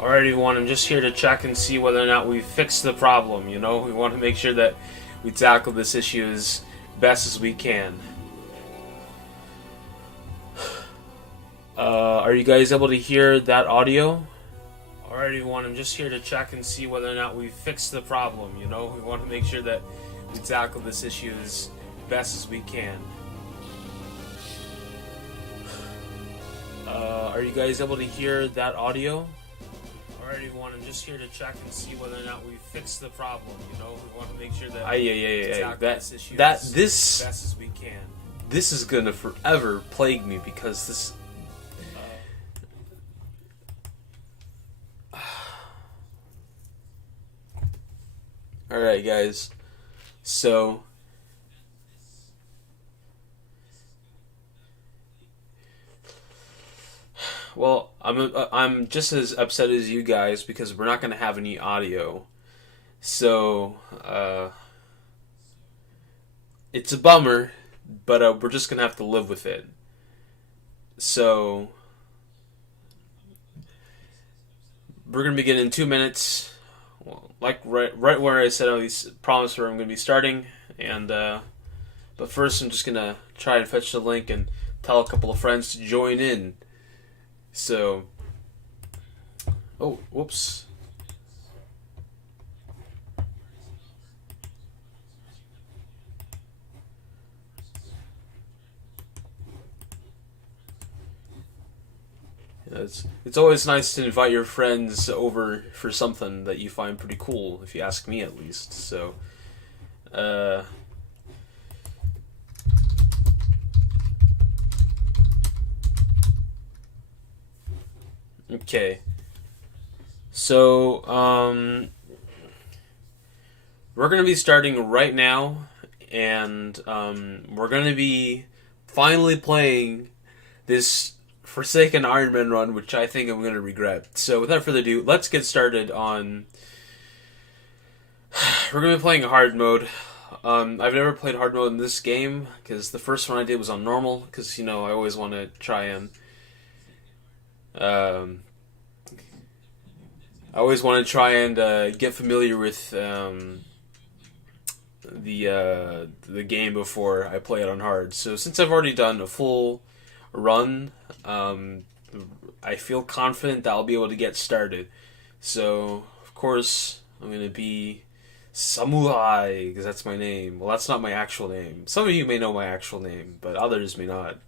Alright everyone, I'm just here to check and see whether or not we've fixed the problem, you know? We want to make sure that we tackle this issue as best as we can. Are you guys able to hear that audio? Alright everyone, I'm just here to check and see whether or not we've fixed the problem, you know? We want to make sure that we tackle this issue as best as we can. Are you guys able to hear that audio? Alright everyone, I'm just here to check and see whether or not we've fixed the problem, you know? We want to make sure that we tackle this issue as best as we can. This is gonna forever plague me because this... Alright guys, so... Well, I'm just as upset as you guys because we're not going to have any audio. So, it's a bummer, but we're just going to have to live with it. So, we're going to begin in 2 minutes. Well, like right where I said I promised where I'm going to be starting. And but first I'm just going to try and fetch the link and tell a couple of friends to join in. So, oh, whoops. It's always nice to invite your friends over for something that you find pretty cool, if you ask me at least. So, okay. So, we're going to be starting right now, and we're going to be finally playing this Forsaken Ironman run, which I think I'm going to regret. So, without further ado, let's get started on... We're going to be playing hard mode. I've never played hard mode in this game, because the first one I did was on normal, because, you know, I always want to try and... I always want to try and get familiar with the game before I play it on hard. So since I've already done a full run, I feel confident that I'll be able to get started. So of course I'm going to be Samurai because that's my name. Well, that's not my actual name. Some of you may know my actual name, but others may not.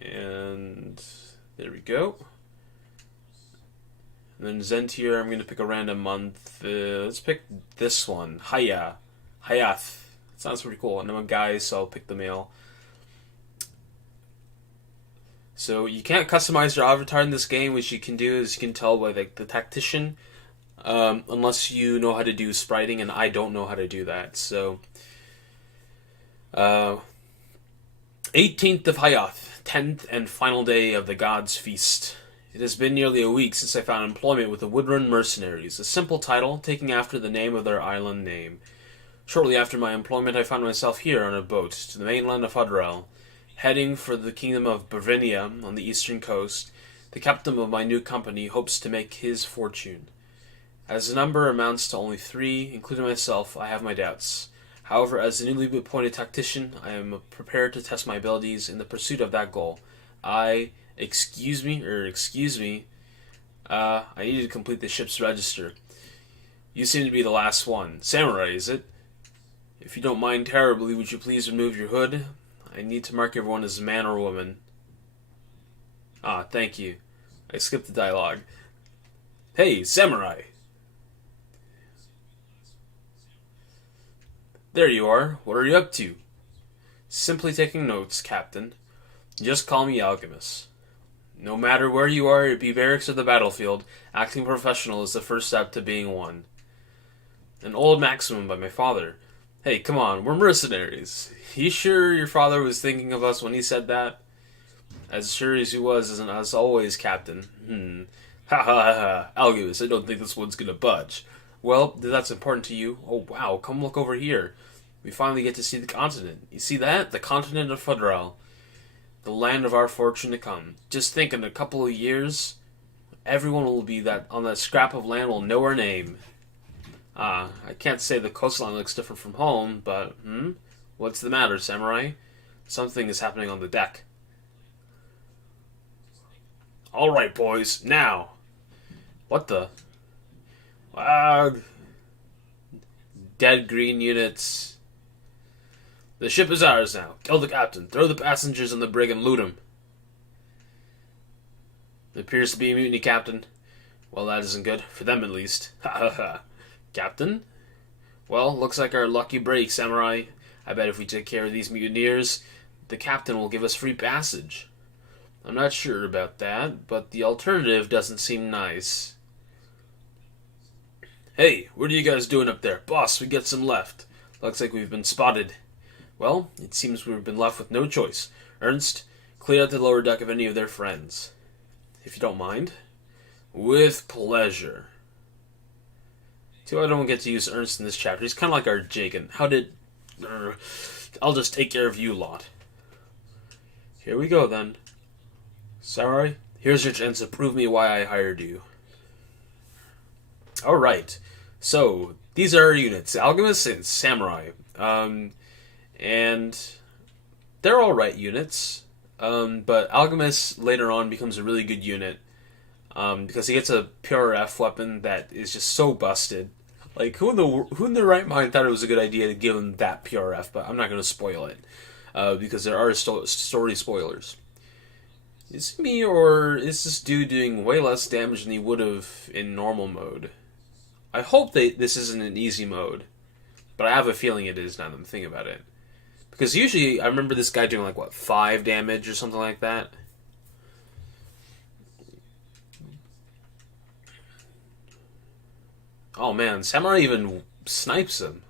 And there we go. And then Zentier, I'm going to pick a random month. Let's pick this one. Hayath. Sounds pretty cool. And I'm a guy, so I'll pick the male. So you can't customize your avatar in this game. What you can do is you can tell by like the tactician. Unless you know how to do spriting, and I don't know how to do that. So 18th of Hayath, 10th and final day of the God's Feast. It has been nearly a week since I found employment with the Woodrun Mercenaries, a simple title taking after the name of their island name. Shortly after my employment, I found myself here on a boat to the mainland of Fudrel, heading for the kingdom of Bavrinia on the eastern coast. The captain of my new company hopes to make his fortune. As the number amounts to only 3, including myself, I have my doubts. However, as a newly appointed tactician, I am prepared to test my abilities in the pursuit of that goal. Excuse me, I need to complete the ship's register. You seem to be the last one. Samurai, is it? If you don't mind terribly, would you please remove your hood? I need to mark everyone as man or woman. Ah, thank you. I skipped the dialogue. Hey, Samurai! There you are. What are you up to? Simply taking notes, Captain. Just call me Alchemist. No matter where you are, be barracks or the battlefield, acting professional is the first step to being one. An old maximum by my father. Hey, come on, we're mercenaries. You sure your father was thinking of us when he said that? As sure as he was, as always, Captain. Ha ha ha. Alchemist, I don't think this one's gonna budge. Well, if that's important to you. Oh wow, come look over here. We finally get to see the continent. You see that? The continent of Fudrel. The land of our fortune to come. Just think, in a couple of years, everyone will be on that scrap of land will know our name. I can't say the coastline looks different from home, but, what's the matter, Samurai? Something is happening on the deck. Alright, boys, now. What the? Dead green units. The ship is ours now. Kill the captain. Throw the passengers in the brig and loot him. It appears to be a mutiny, Captain. Well, that isn't good. For them, at least. Ha ha ha. Captain? Well, looks like our lucky break, Samurai. I bet if we take care of these mutineers, the captain will give us free passage. I'm not sure about that, but the alternative doesn't seem nice. Hey, what are you guys doing up there? Boss, we get some left. Looks like we've been spotted. Well, it seems we've been left with no choice. Ernst, clear out the lower deck of any of their friends. If you don't mind. With pleasure. See, I don't get to use Ernst in this chapter. He's kind of like our Jagan. I'll just take care of you lot. Here we go, then. Sorry, here's your chance to prove me why I hired you. Alright, so, these are our units. Alchemist and Samurai. And they're alright units. But Alchemist later on becomes a really good unit. Because he gets a PRF weapon that is just so busted. Like, who in their right mind thought it was a good idea to give him that PRF? But I'm not going to spoil it. Because there are story spoilers. Is it me, or is this dude doing way less damage than he would have in normal mode? I hope this isn't an easy mode. But I have a feeling it is now that I'm thinking about it. Because usually, I remember this guy doing, 5 damage or something like that. Oh man, Samurai even snipes him.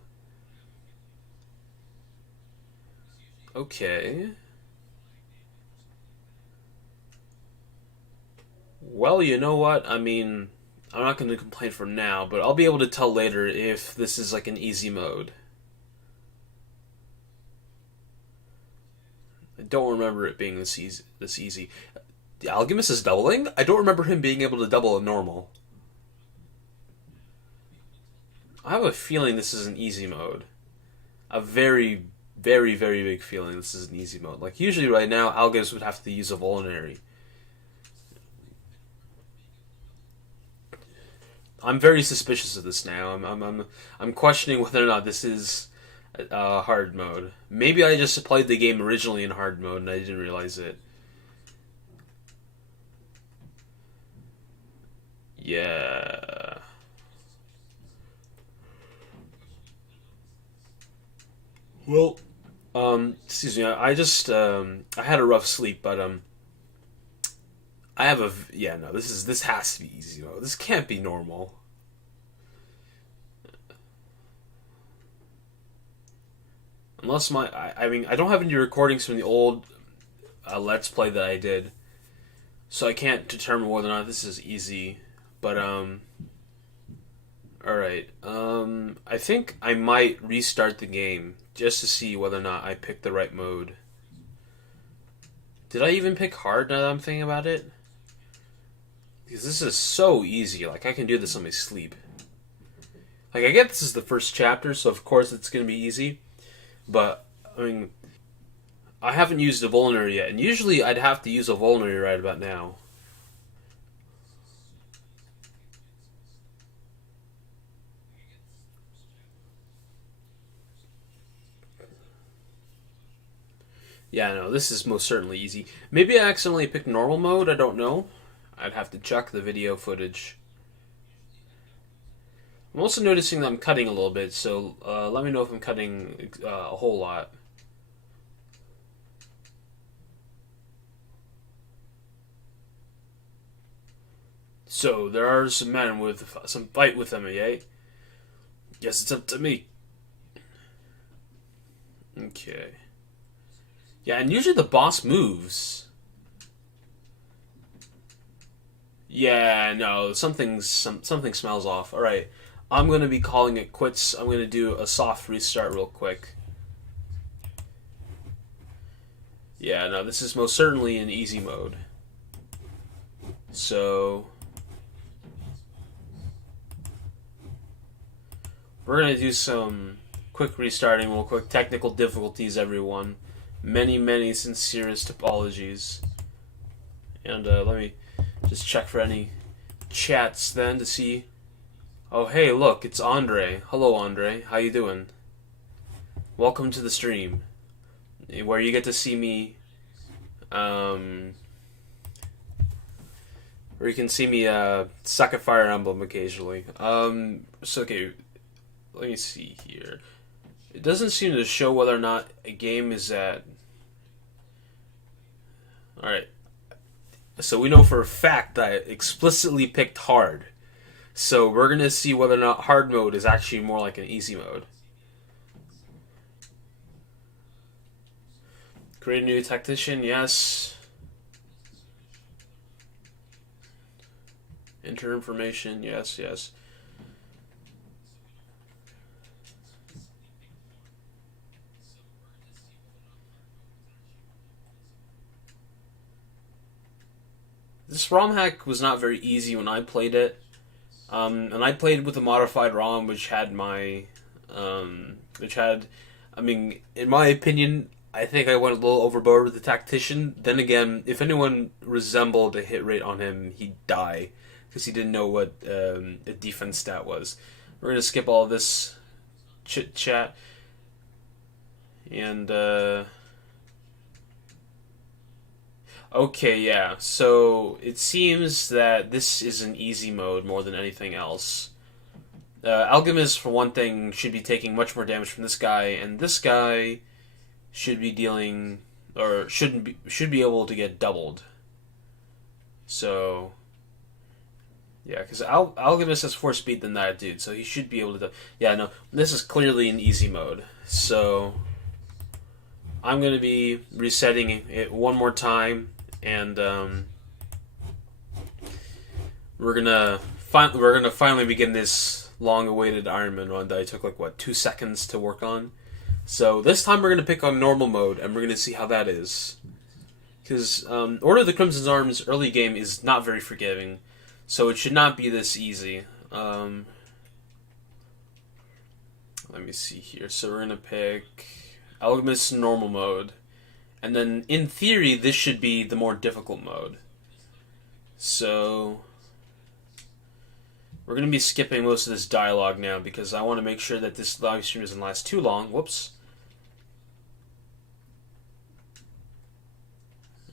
Okay. Well, you know what? I mean, I'm not going to complain for now, but I'll be able to tell later if this is like an easy mode. I don't remember it being this easy. The Alchemist is doubling? I don't remember him being able to double a normal. I have a feeling this is an easy mode. A very, very, very big feeling this is an easy mode. Like, usually right now, Alchemist would have to use a vulnerary. I'm very suspicious of this now. I'm questioning whether or not this is hard mode. Maybe I just played the game originally in hard mode and I didn't realize it. Yeah. Well, excuse me. I just I had a rough sleep, but I have no. This has to be easy mode. This can't be normal. Unless I mean, I don't have any recordings from the old Let's Play that I did, so I can't determine whether or not this is easy. But alright. I think I might restart the game just to see whether or not I picked the right mode. Did I even pick hard now that I'm thinking about it? Because this is so easy. Like, I can do this on my sleep. Like, I get this is the first chapter, so of course it's going to be easy. But, I mean, I haven't used a vulnerary yet. And usually I'd have to use a vulnerary right about now. Yeah, no, this is most certainly easy. Maybe I accidentally picked normal mode, I don't know. I'd have to check the video footage. I'm also noticing that I'm cutting a little bit, so let me know if I'm cutting a whole lot. So, there are some men with some fight with them, eh? Guess it's up to me. Okay. Yeah, and usually the boss moves. Yeah, no, something smells off. Alright, I'm going to be calling it quits. I'm going to do a soft restart real quick. Yeah, no, this is most certainly in easy mode. So we're gonna do some quick restarting real quick. Technical difficulties, everyone. Many sincerest apologies. And let me just check for any chats then to see. Oh, hey, look, it's Andre. Hello, Andre. How you doing? Welcome to the stream, where you get to see me, where you can see me suck at Fire Emblem occasionally. So, okay, let me see here. It doesn't seem to show whether or not a game is at... Alright. So we know for a fact that I explicitly picked hard. So we're going to see whether or not hard mode is actually more like an easy mode. Create a new tactician, yes. Enter information, yes. This ROM hack was not very easy when I played it. And I played with a modified ROM which had my... I mean, in my opinion, I think I went a little overboard with the tactician. Then again, if anyone resembled a hit rate on him, he'd die. Because he didn't know what a defense stat was. We're going to skip all this chit-chat. And, okay, yeah. So, it seems that this is an easy mode more than anything else. Alchemist, for one thing, should be taking much more damage from this guy, and this guy should be dealing, or should be able to get doubled. So, yeah, because Alchemist has 4 speed than that dude, so he should be able to... Yeah, no, this is clearly an easy mode. So, I'm going to be resetting it one more time, and we're gonna finally begin this long-awaited Ironman run that I took, like, what, 2 seconds to work on? So, this time we're going to pick on normal mode, and we're going to see how that is. Because Order of the Crimson Arm's early game is not very forgiving, so it should not be this easy. Let me see here. So we're going to pick Alchemist normal mode. And then, in theory, this should be the more difficult mode. So, we're going to be skipping most of this dialogue now because I want to make sure that this live stream doesn't last too long. Whoops.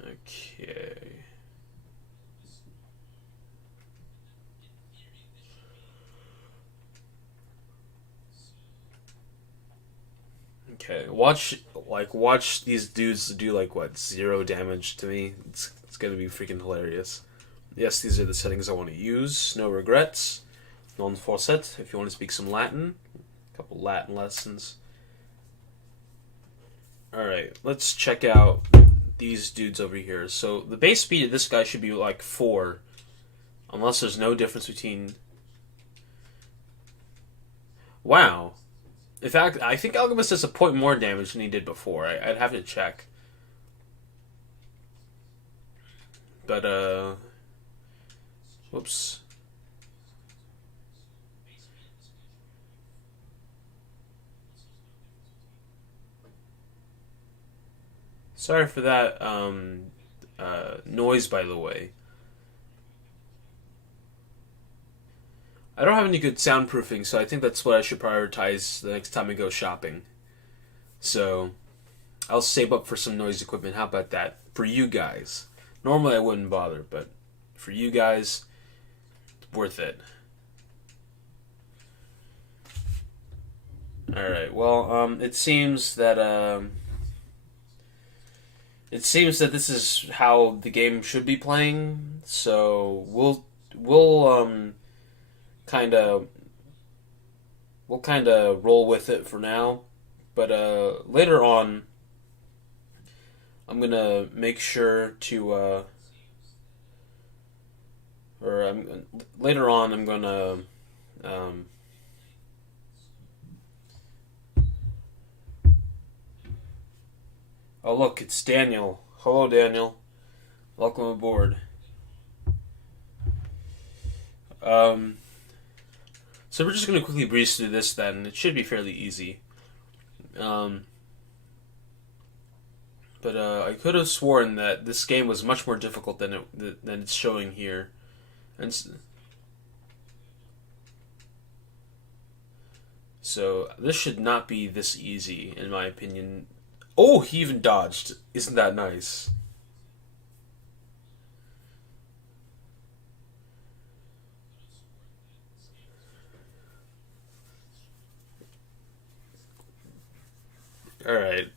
Okay. Okay, watch these dudes do, like, what, 0 damage to me? It's gonna be freaking hilarious. Yes, these are the settings I want to use. No regrets. Non forcet, if you want to speak some Latin. A couple Latin lessons. Alright, let's check out these dudes over here. So, the base speed of this guy should be, like, 4. Unless there's no difference between... Wow. In fact, I think Alchemist does a point more damage than he did before. I'd have to check. But, whoops. Sorry for that, noise, by the way. I don't have any good soundproofing, so I think that's what I should prioritize the next time I go shopping. So, I'll save up for some noise equipment. How about that? For you guys. Normally I wouldn't bother, but for you guys, it's worth it. Alright, well, it seems that this is how the game should be playing, so we'll kind of roll with it for now, but later on I'm gonna make sure to later on I'm gonna Oh, look, it's Daniel. Hello, Daniel. Welcome aboard. So we're just going to quickly breeze through this then. It should be fairly easy. But I could have sworn that this game was much more difficult than it's showing here. And so this should not be this easy, in my opinion. Oh, he even dodged. Isn't that nice? Alright.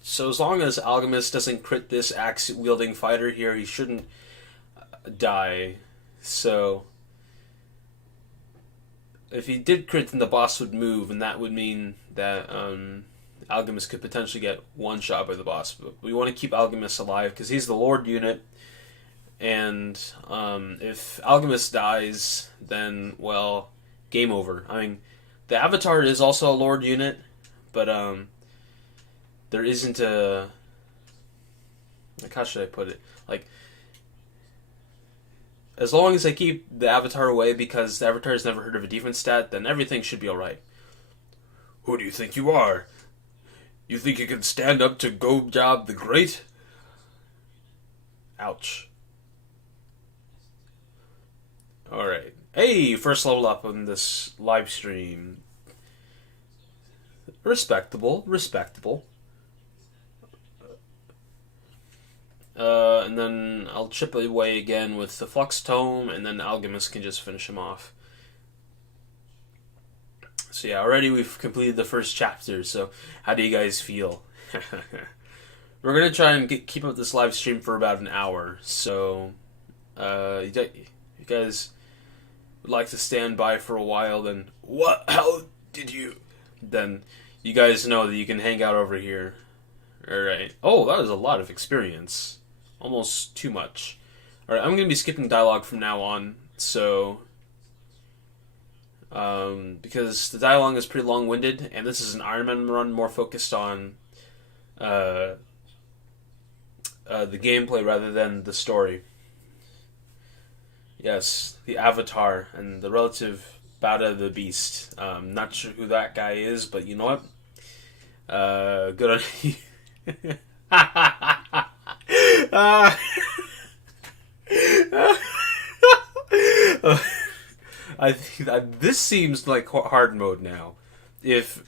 So as long as Alchemist doesn't crit this axe-wielding fighter here, he shouldn't die. So if he did crit, then the boss would move, and that would mean that Alchemist could potentially get one shot by the boss. But we want to keep Alchemist alive because he's the Lord unit, and if Alchemist dies, then, well, game over. I mean, the Avatar is also a Lord unit, but there isn't a... Like, how should I put it? Like, as long as I keep the Avatar away because the Avatar's never heard of a defense stat, then everything should be alright. Who do you think you are? You think you can stand up to Bolsalv the Great? Ouch. Alright. Hey, first level up on this live stream. Respectable, respectable. And then I'll chip away again with the Flux Tome, and then Alchemist can just finish him off. So yeah, already we've completed the first chapter, so how do you guys feel? We're going to try and keep up this live stream for about an hour, so you guys would like to stand by for a while, then what? How did you? Then you guys know that you can hang out over here. Alright. Oh, that was a lot of experience. Almost too much. Alright, I'm going to be skipping dialogue from now on, so... because the dialogue is pretty long-winded, and this is an Ironman run more focused on the gameplay rather than the story. Yes, the Avatar and the relative Bada the Beast. Not sure who that guy is, but you know what? Good on you. I think that this seems like hard mode now. If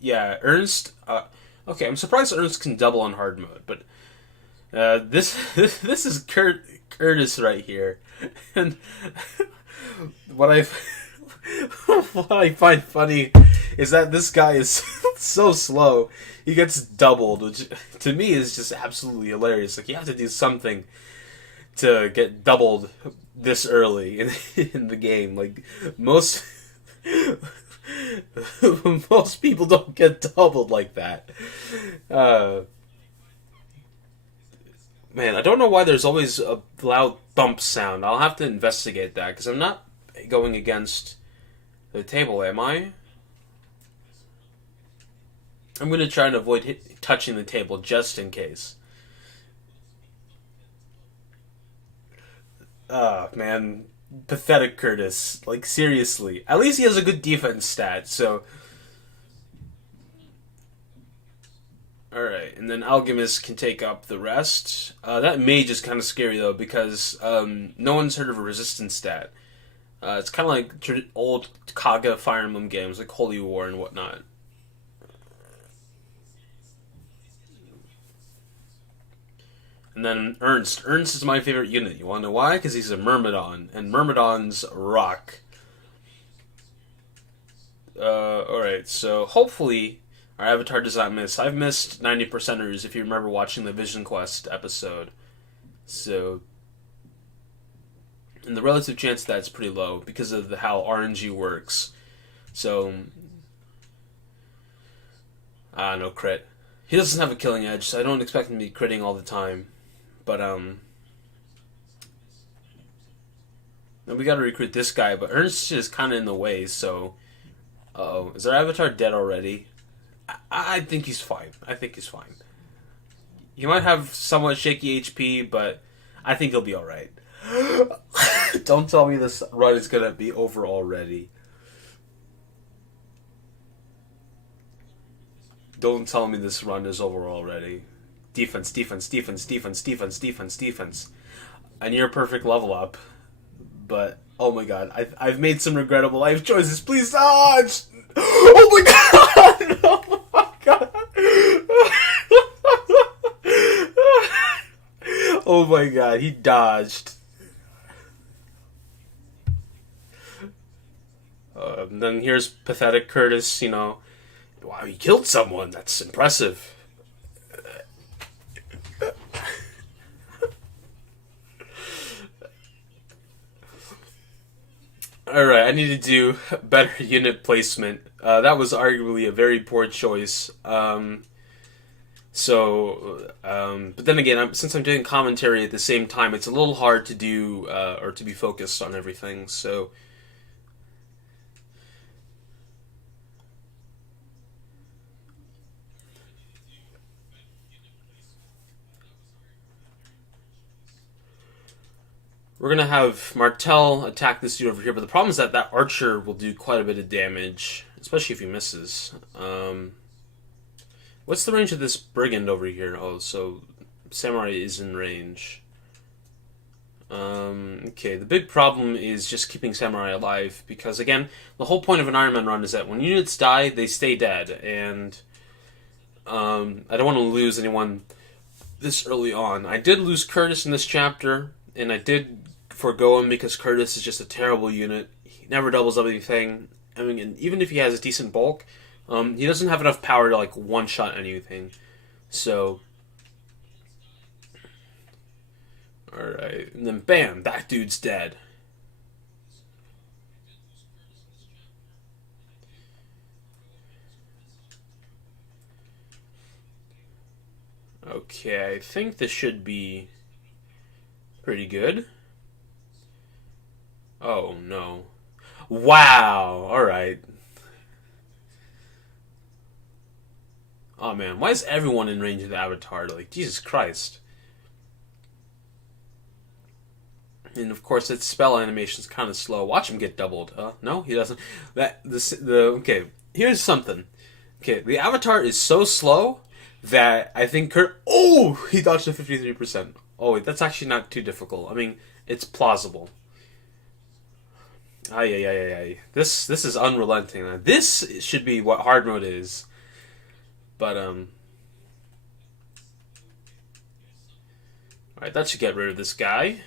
yeah, Ernst. Okay, I'm surprised Ernst can double on hard mode, but this is Curtis right here, and what I find funny is that this guy is so slow. He gets doubled, which to me is just absolutely hilarious. Like, you have to do something to get doubled this early in the game. Like, most people don't get doubled like that. Man, I don't know why there's always a loud thump sound. I'll have to investigate that, because I'm not going against the table, am I? I'm going to try and avoid touching the table just in case. Man. Pathetic Curtis. Like, seriously. At least he has a good defense stat, so... Alright, and then Alchemist can take up the rest. That mage is kind of scary, though, because no one's heard of a resistance stat. It's kind of like old Kaga Fire Emblem games, like Holy War and whatnot. And then Ernst. Ernst is my favorite unit. You want to know why? Because he's a Myrmidon, and Myrmidons rock. Alright, so hopefully our avatar does not miss. I've missed 90%ers if you remember watching the Vision Quest episode. So, and the relative chance of that's pretty low because of how RNG works. So, no crit. He doesn't have a killing edge, so I don't expect him to be critting all the time. But, then we gotta recruit this guy, but Ernst is kind of in the way, so... Uh-oh. Is our avatar dead already? I think he's fine. I think he's fine. He might have somewhat shaky HP, but I think he'll be alright. Don't tell me this run is going to be over already. Don't tell me this run is over already. Defense, defense, defense, defense, defense, defense, defense. I need a perfect level up. But, oh my god, I've made some regrettable life choices. Please dodge! Oh my god! Oh my god! Oh my god, he dodged. Then here's pathetic Curtis, you know. Wow, he killed someone. That's impressive. Alright, I need to do better unit placement. That was arguably a very poor choice. But then again, since I'm doing commentary at the same time, it's a little hard to do, or to be focused on everything, so... We're going to have Martel attack this dude over here, but the problem is that that archer will do quite a bit of damage, especially if he misses. What's the range of this brigand over here? Oh, so samurai is in range. Okay, the big problem is just keeping samurai alive, because again, the whole point of an Ironman run is that when units die, they stay dead, and I don't want to lose anyone this early on. I did lose Curtis in this chapter, and I did forgo him because Curtis is just a terrible unit. He never doubles up anything. I mean, and even if he has a decent bulk, he doesn't have enough power to, like, one-shot anything. So... Alright, and then bam, that dude's dead. Okay, I think this should be pretty good. Oh, no. Wow! Alright. Oh, man. Why is everyone in range of the Avatar? Like, Jesus Christ. And, of course, its spell animation's kind of slow. Watch him get doubled. No, he doesn't. Okay, here's something. Okay, the Avatar is so slow that I think Oh! He dodged a 53%. Oh, wait, that's actually not too difficult. I mean, it's plausible. Ay. This is unrelenting. This should be what hard mode is. But, Alright, that should get rid of this guy.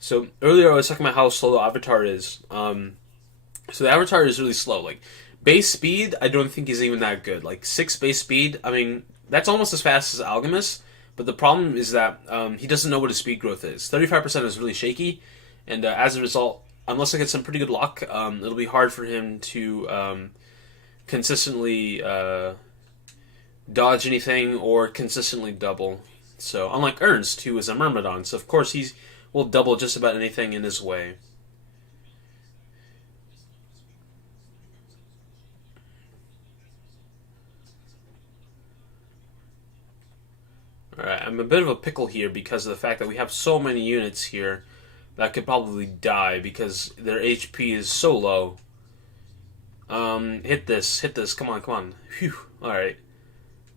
So, earlier I was talking about how slow the Avatar is. So the Avatar is really slow. Like, base speed, I don't think is even that good. Like, 6 base speed, I mean, that's almost as fast as Alchemist. But the problem is that he doesn't know what his speed growth is. 35% is really shaky, and as a result, unless I get some pretty good luck, it'll be hard for him to consistently dodge anything or consistently double. So, unlike Ernst, who is a Myrmidon, so of course he will double just about anything in his way. Alright, I'm a bit of a pickle here because of the fact that we have so many units here that could probably die because their HP is so low. Hit this, come on. Phew, alright.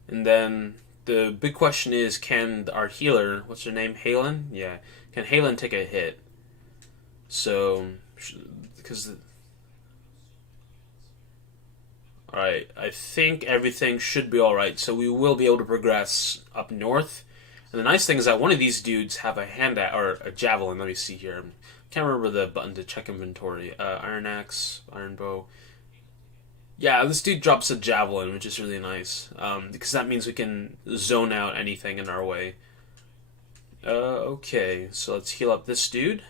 And then the big question is, can our healer, what's her name, Halen? Yeah, can Halen take a hit? So, because... Alright, I think everything should be alright, so we will be able to progress up north. And the nice thing is that one of these dudes have a or a javelin. Let me see here. Can't remember the button to check inventory. Iron axe, iron bow. Yeah, this dude drops a javelin, which is really nice. Because that means we can zone out anything in our way. Okay, so let's heal up this dude.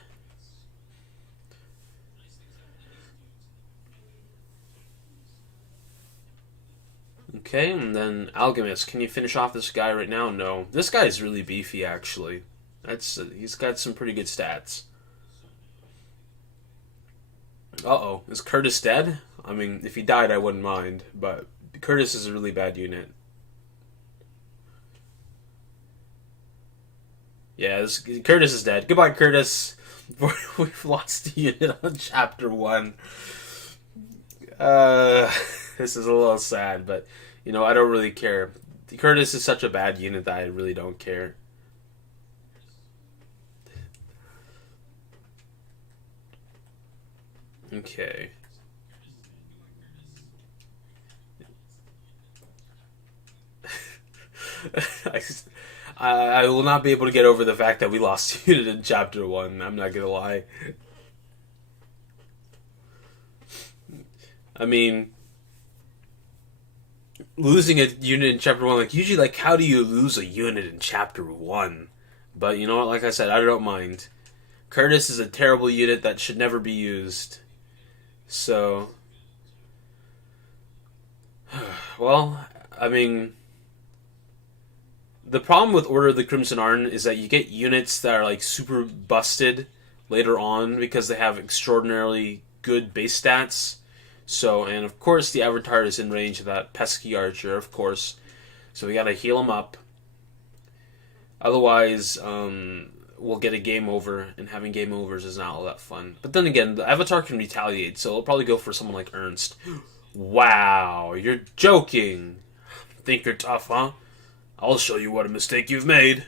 Okay, and then Alchemist. Can you finish off this guy right now? No. This guy is really beefy, actually. He's got some pretty good stats. Uh-oh. Is Curtis dead? I mean, if he died, I wouldn't mind, but Curtis is a really bad unit. Yeah, Curtis is dead. Goodbye, Curtis. We've lost the unit on Chapter 1. This is a little sad, but, I don't really care. Curtis is such a bad unit that I really don't care. Okay. I will not be able to get over the fact that we lost unit in Chapter 1. I'm not gonna lie. I mean, losing a unit in Chapter 1, usually, how do you lose a unit in Chapter 1? But you know what, like I said, I don't mind. Curtis is a terrible unit that should never be used. So, well, I mean, the problem with Order of the Crimson Arm is that you get units that are super busted later on because they have extraordinarily good base stats. So, and of course the Avatar is in range of that pesky archer, of course. So we gotta heal him up. Otherwise, we'll get a game over, and having game overs is not all that fun. But then again, the Avatar can retaliate, so it'll probably go for someone like Ernst. Wow, you're joking. Think you're tough, huh? I'll show you what a mistake you've made.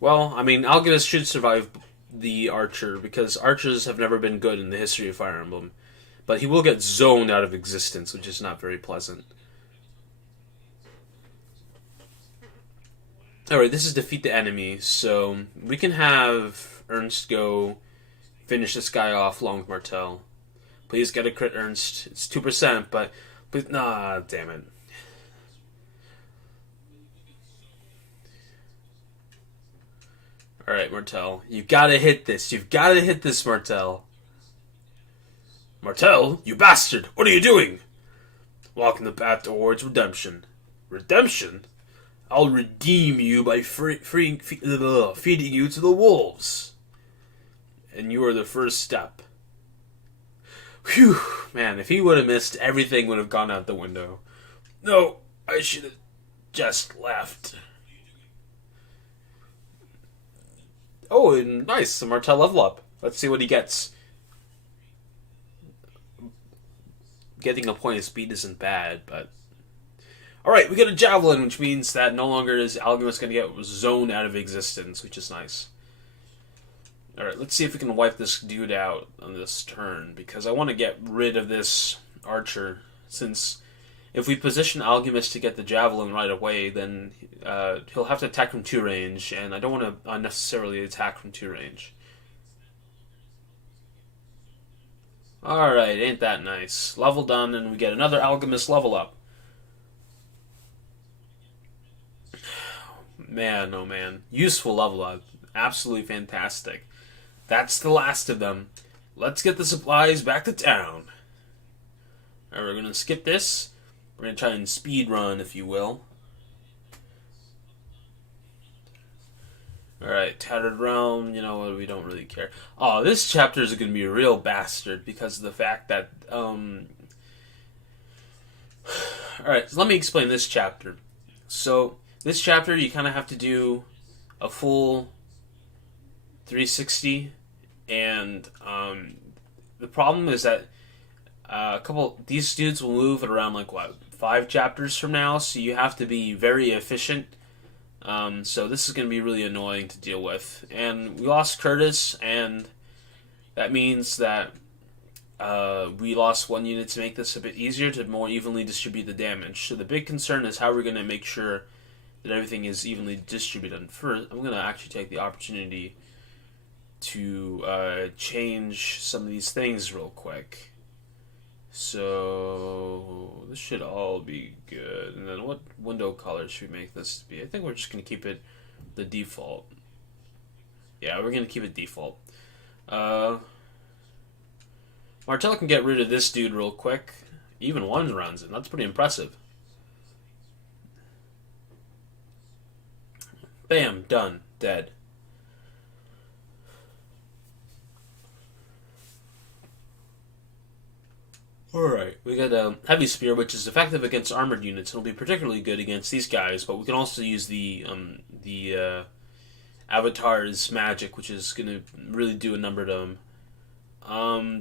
Well, I mean, Alginus should survive the archer, because archers have never been good in the history of Fire Emblem. But he will get zoned out of existence, which is not very pleasant. Alright, this is defeat the enemy, so we can have Ernst go finish this guy off along with Martel. Please get a crit, Ernst. It's 2%, but nah, damn it. Alright, Martel. You've got to hit this. You've got to hit this, Martel. Martel, you bastard! What are you doing? Walking the path towards redemption. Redemption? I'll redeem you by feeding you to the wolves. And you are the first step. Whew! Man, if he would have missed, everything would have gone out the window. No, I should have just left. Oh, nice. The Martel level up. Let's see what he gets. Getting a point of speed isn't bad, but... Alright, we get a Javelin, which means that no longer is Alginus going to get zoned out of existence, which is nice. Alright, let's see if we can wipe this dude out on this turn, because I want to get rid of this archer, since if we position Alginus to get the Javelin right away, then he'll have to attack from 2 range, and I don't want to unnecessarily attack from 2 range. Alright, ain't that nice. Level done, and we get another Alchemist level up. Man, oh man. Useful level up. Absolutely fantastic. That's the last of them. Let's get the supplies back to town. Alright, we're going to skip this. We're going to try and speed run, if you will. Alright, Tattered Realm, you know what, we don't really care. Oh, this chapter is going to be a real bastard because of the fact that, Alright, so let me explain this chapter. So, this chapter, you kind of have to do a full 360, and, the problem is that these dudes will move at around, 5 chapters from now, so you have to be very efficient. So this is going to be really annoying to deal with. And we lost Curtis, and that means that we lost 1 unit to make this a bit easier to more evenly distribute the damage. So the big concern is how we're going to make sure that everything is evenly distributed. And first, I'm going to actually take the opportunity to change some of these things real quick. So this should all be good. And then what window color should we make this to be? I think we're just going to keep it the default. Yeah, we're going to keep it default. Martel can get rid of this dude real quick. Even 1 runs it. That's pretty impressive. Bam, done. Dead. Alright, we got a Heavy Spear, which is effective against armored units. It'll be particularly good against these guys, but we can also use the Avatar's magic, which is going to really do a number to them.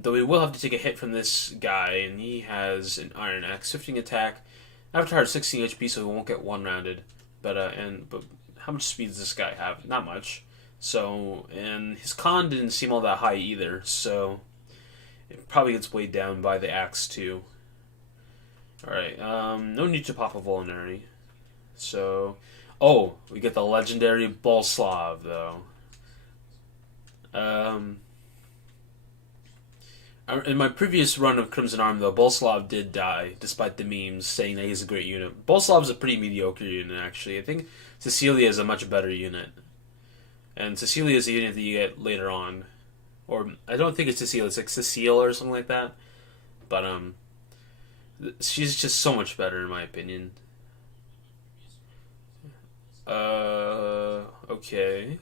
Though we will have to take a hit from this guy, and he has an Iron Axe, shifting attack. Avatar has 16 HP, so we won't get one-rounded. But how much speed does this guy have? Not much. So, and his con didn't seem all that high either, so it probably gets weighed down by the axe too. Alright, no need to pop a vulnerary. So, oh, we get the legendary Bolsalv, though. In my previous run of Crimson Arm, though, Bolsalv did die, despite the memes saying that he's a great unit. Bolslav's a pretty mediocre unit, actually. I think Cecilia is a much better unit. And Cecilia is a unit that you get later on. Or, I don't think it's Cecilia, it's like Cecile or something like that. But, she's just so much better, in my opinion. Okay.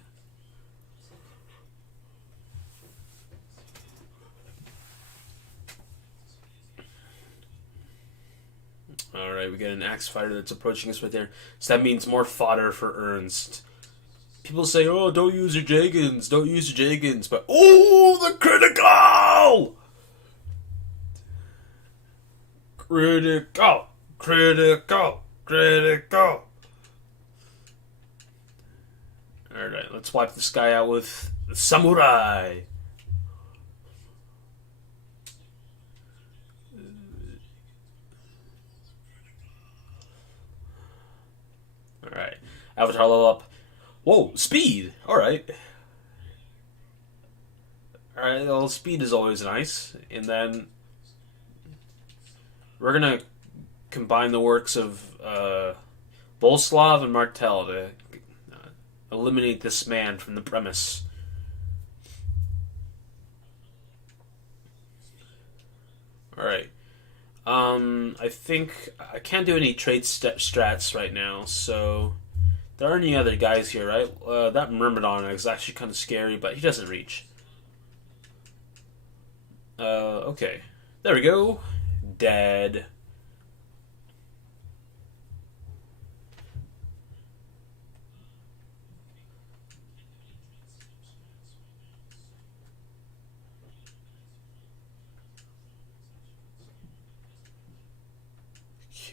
Alright, we got an axe fighter that's approaching us right there. So that means more fodder for Ernst. People say, oh, don't use your Jagans, don't use your Jagans, but oh, the critical! Critical! Critical! Critical! Alright, let's wipe this guy out with Samurai! Alright, Avatar level up. Whoa, speed! Alright. Alright, well, speed is always nice. And then we're gonna combine the works of Bolsalv and Martel to eliminate this man from the premise. Alright. I think I can't do any trade strats right now, so there aren't any other guys here, right? That Myrmidon is actually kind of scary, but he doesn't reach. Okay. There we go. Dead.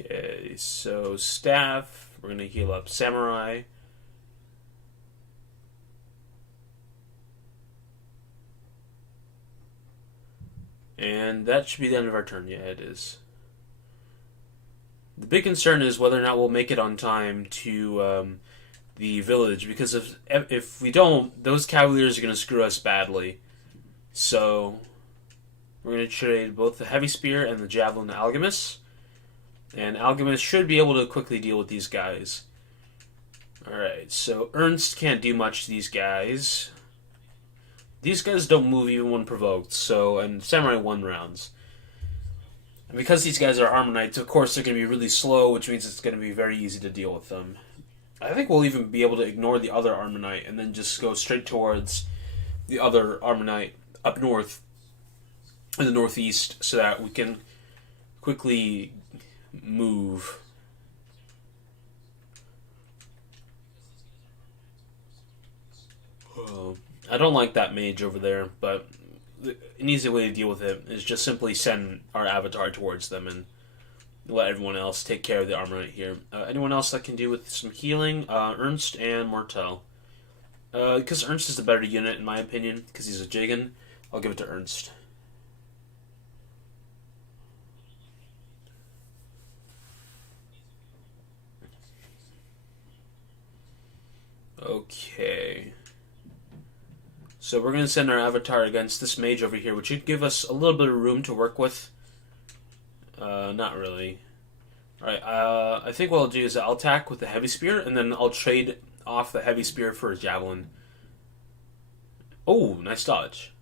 Okay, so staff, we're going to heal up Samurai. And that should be the end of our turn. Yeah, it is. The big concern is whether or not we'll make it on time to the village, because if we don't, those Cavaliers are going to screw us badly. So we're going to trade both the Heavy Spear and the Javelin to Algemis. And Algemis should be able to quickly deal with these guys. Alright, so Ernst can't do much to these guys. These guys don't move even when provoked, so, and Samurai 1 rounds. And because these guys are Armor Knights, of course they're going to be really slow, which means it's going to be very easy to deal with them. I think we'll even be able to ignore the other Armor Knight and then just go straight towards the other Armor Knight up north, in the northeast, so that we can quickly move. I don't like that mage over there, but an easy way to deal with it is just simply send our avatar towards them and let everyone else take care of the armor right here. Anyone else that can do with some healing? Ernst and Martel. Because Ernst is the better unit in my opinion, because he's a Jagan, I'll give it to Ernst. Okay. So we're going to send our avatar against this mage over here, which should give us a little bit of room to work with. Not really. Alright, I think what I'll do is I'll attack with the Heavy Spear, and then I'll trade off the Heavy Spear for a Javelin. Oh, nice dodge.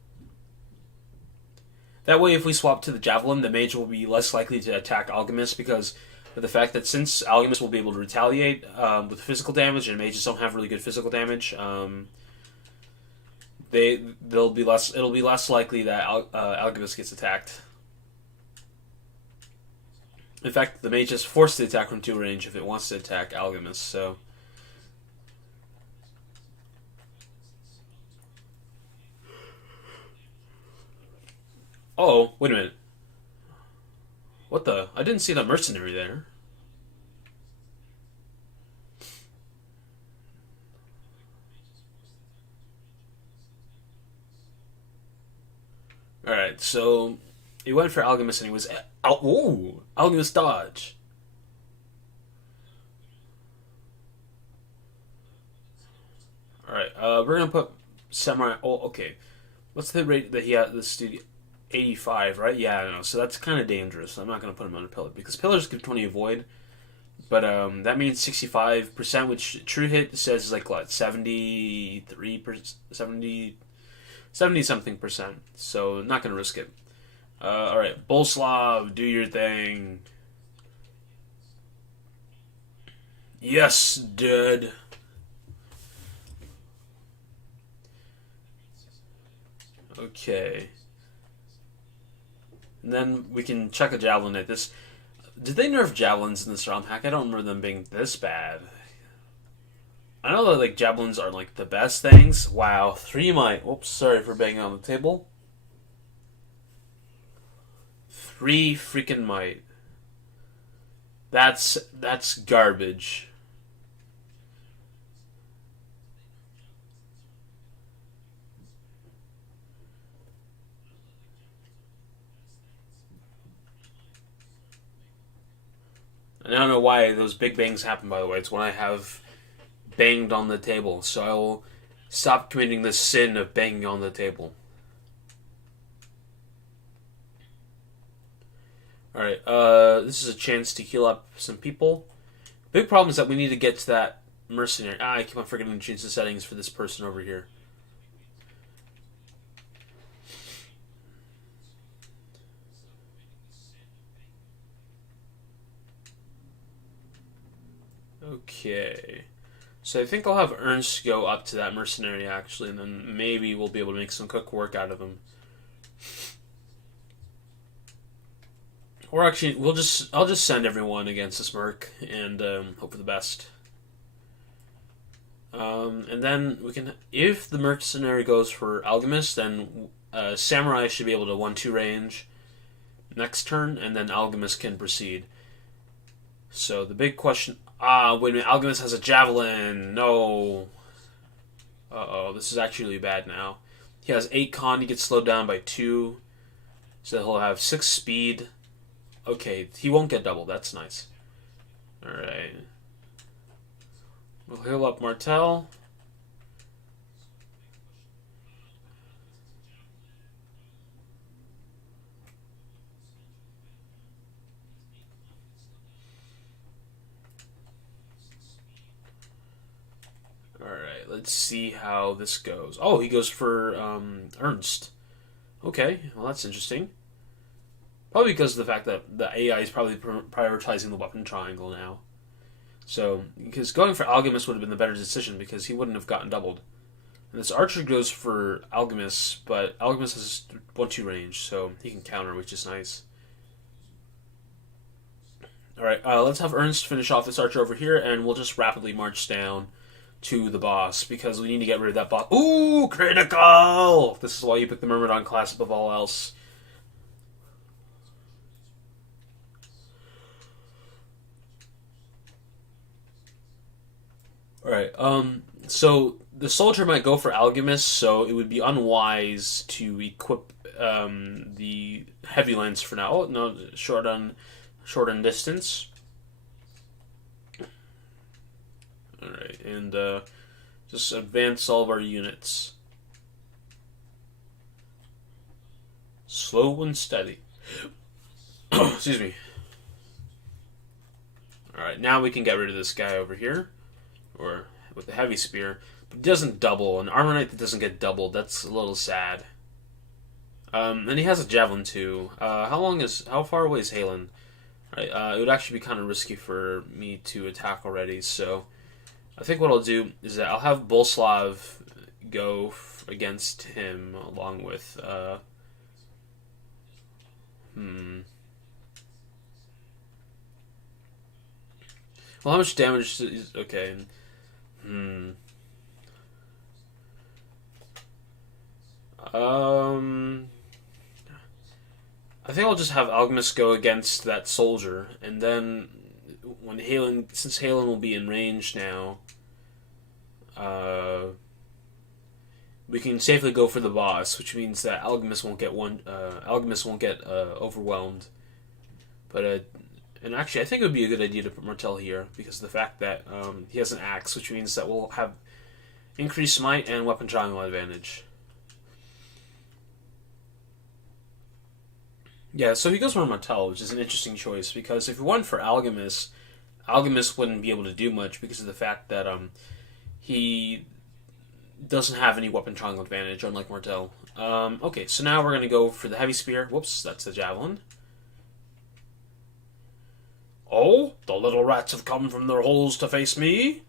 That way, if we swap to the Javelin, the mage will be less likely to attack Algemis, because of the fact that since Algemis will be able to retaliate with physical damage, and mages don't have really good physical damage, it'll be less likely that Algemis gets attacked. In fact, the mage is forced to attack from 2 range if it wants to attack Alchemist, so... Oh, wait a minute. What the? I didn't see that mercenary there. Alright, so he went for Alchemist and he was... Ooh! Alchemist dodge. Alright, we're gonna put Samurai... Oh, okay. What's the rate that he had this studio? 85, right? Yeah, I don't know. So that's kind of dangerous. I'm not gonna put him on a pillar because pillars give 20 avoid. But that means 65%, which true hit says is like what, 73%, 70 something percent. So not gonna risk it. All right, Bolsalv, do your thing. Yes, dead. Okay. And then we can chuck a javelin at this. Did they nerf javelins in this ROM hack? I don't remember them being this bad. I know that like javelins are like the best things. Wow, 3 might. Oops, sorry for banging on the table. 3 freaking might. That's garbage. And I don't know why those big bangs happen, by the way. It's when I have banged on the table. So I will stop committing the sin of banging on the table. Alright, this is a chance to heal up some people. Big problem is that we need to get to that mercenary. I keep on forgetting to change the settings for this person over here. Okay. So I think I'll have Ernst go up to that mercenary, actually, and then maybe we'll be able to make some quick work out of him. Or actually, I'll just send everyone against this merc and hope for the best. And then we can, if the mercenary goes for Alchemist, then Samurai should be able to 1-2 range next turn, and then Alchemist can proceed. So the big question... wait a minute, Alchemist has a Javelin! No! Uh-oh, this is actually bad now. He has 8 con, he gets slowed down by 2. So he'll have 6 speed. Okay, he won't get double, that's nice. Alright. We'll heal up Martel. Alright, let's see how this goes. Oh, he goes for Ernst. Okay, well that's interesting. Probably because of the fact that the AI is probably prioritizing the weapon triangle now. So, because going for Alchemist would have been the better decision because he wouldn't have gotten doubled. And this Archer goes for Alchemist, but Alchemist has 1-2 range, so he can counter, which is nice. Alright, let's have Ernst finish off this Archer over here, and we'll just rapidly march down to the boss, because we need to get rid of that boss. Ooh, critical! This is why you pick the Myrmidon class above all else. Alright, so the soldier might go for Alchemist, so it would be unwise to equip the heavy lance for now. Oh, no, short on distance. Alright, and just advance all of our units. Slow and steady. Excuse me. Alright, now we can get rid of this guy over here. Or with the heavy spear. But it doesn't double. An Armor Knight that doesn't get doubled, that's a little sad. And he has a Javelin too. How far away is Halen? Right, it would actually be kind of risky for me to attack already, so I think what I'll do is that I'll have Bolsalv go against him along with Well, how much damage is... Okay. I think I'll just have Alchemist go against that soldier, and then when since Halen will be in range now, we can safely go for the boss, which means that Alchemist won't get overwhelmed. But and actually, I think it would be a good idea to put Martel here because of the fact that he has an axe, which means that we'll have increased might and weapon triangle advantage. Yeah, so he goes for Martel, which is an interesting choice because if he went for Alchemist, Alchemist wouldn't be able to do much because of the fact that he doesn't have any weapon triangle advantage, unlike Martel. Okay, so now we're going to go for the heavy spear. Whoops, that's the javelin. Oh, the little rats have come from their holes to face me?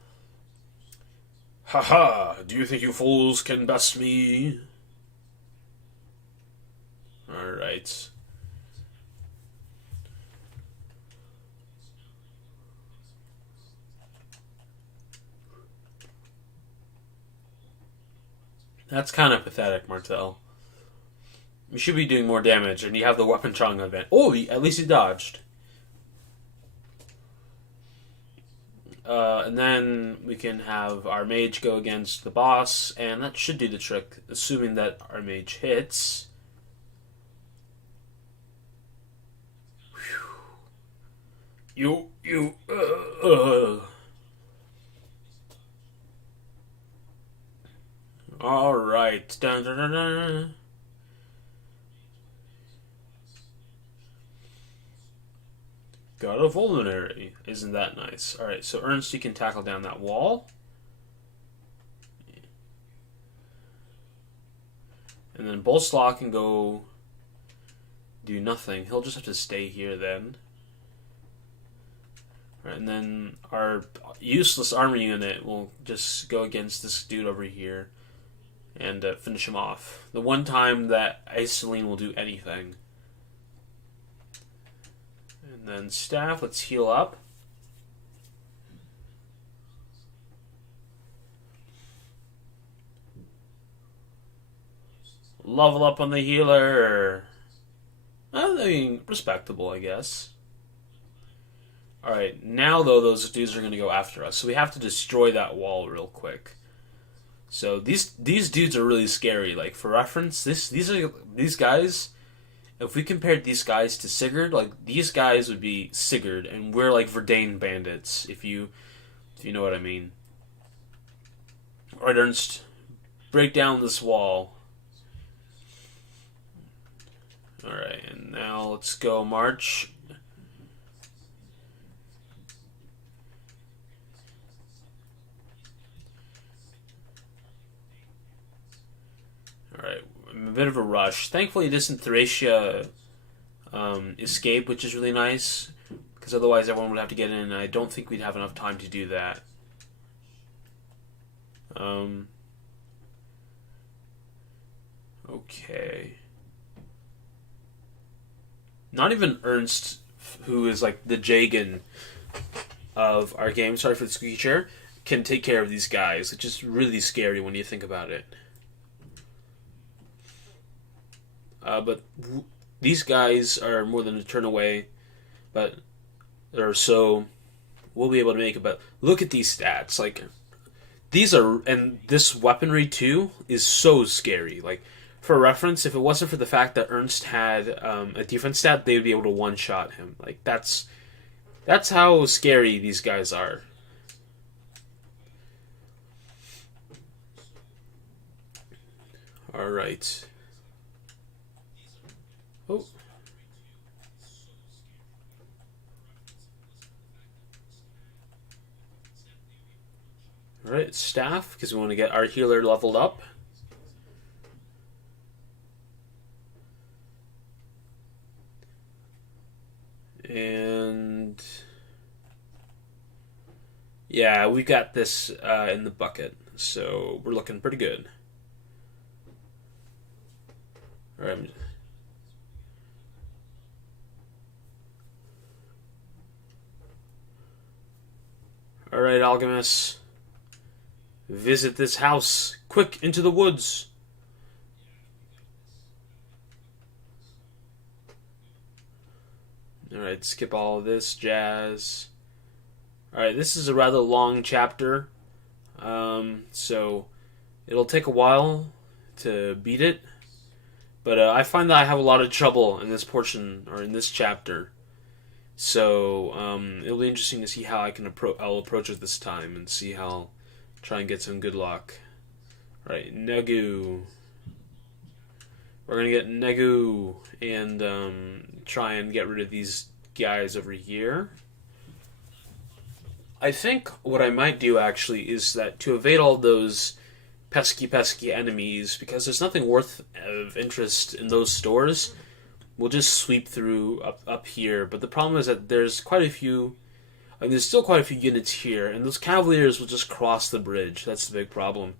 Ha! Do you think you fools can best me? Alright. That's kind of pathetic, Martel. You should be doing more damage, and you have the weapon triangle advantage. Oh, at least he dodged. And then we can have our mage go against the boss, and that should do the trick, assuming that our mage hits. Whew. Alright. Dun, dun, dun, dun. Got a vulnerary. Isn't that nice? Alright, so Ernst, you can tackle down that wall. And then Bolsalv can go do nothing. He'll just have to stay here then. Right, and then our useless armor unit will just go against this dude over here and finish him off. The one time that Isoline will do anything. And then staff, let's heal up. Level up on the healer. I mean, respectable, I guess. Alright, now though those dudes are going to go after us, so we have to destroy that wall real quick. So these dudes are really scary. Like, for reference, these guys, if we compared these guys to Sigurd, like, these guys would be Sigurd, and we're like Verdane bandits, if you know what I mean. Alright, Ernst, break down this wall. Alright, and now let's go march. Alright, a bit of a rush. Thankfully, it isn't Thracia escape, which is really nice, because otherwise everyone would have to get in, and I don't think we'd have enough time to do that. Okay. Not even Ernst, who is like the Jagan of our game, sorry for the squeaky chair, can take care of these guys, which is really scary when you think about it. But these guys are more than a turn away, so we'll be able to make it. But look at these stats, like and this weaponry too is so scary. Like, for reference, if it wasn't for the fact that Ernst had a defense stat, they would be able to one-shot him. Like, that's how scary these guys are. All right. Oh. Alright, staff, because we want to get our healer leveled up. And yeah, we got this in the bucket, so we're looking pretty good. Alright. Alright, Alchemist. Visit this house. Quick, into the woods. Alright, skip all of this jazz. Alright, this is a rather long chapter. So it'll take a while to beat it. But I find that I have a lot of trouble in this portion, or in this chapter. So it'll be interesting to see how I'll approach it this time, and see how I'll try and get some good luck. Right, Negu. We're gonna get Negu and try and get rid of these guys over here. I think what I might do actually is that to evade all those pesky enemies, because there's nothing worth of interest in those stores, we'll just sweep through up here. But the problem is that there's quite a few, there's still quite a few units here, and those cavaliers will just cross the bridge. That's the big problem.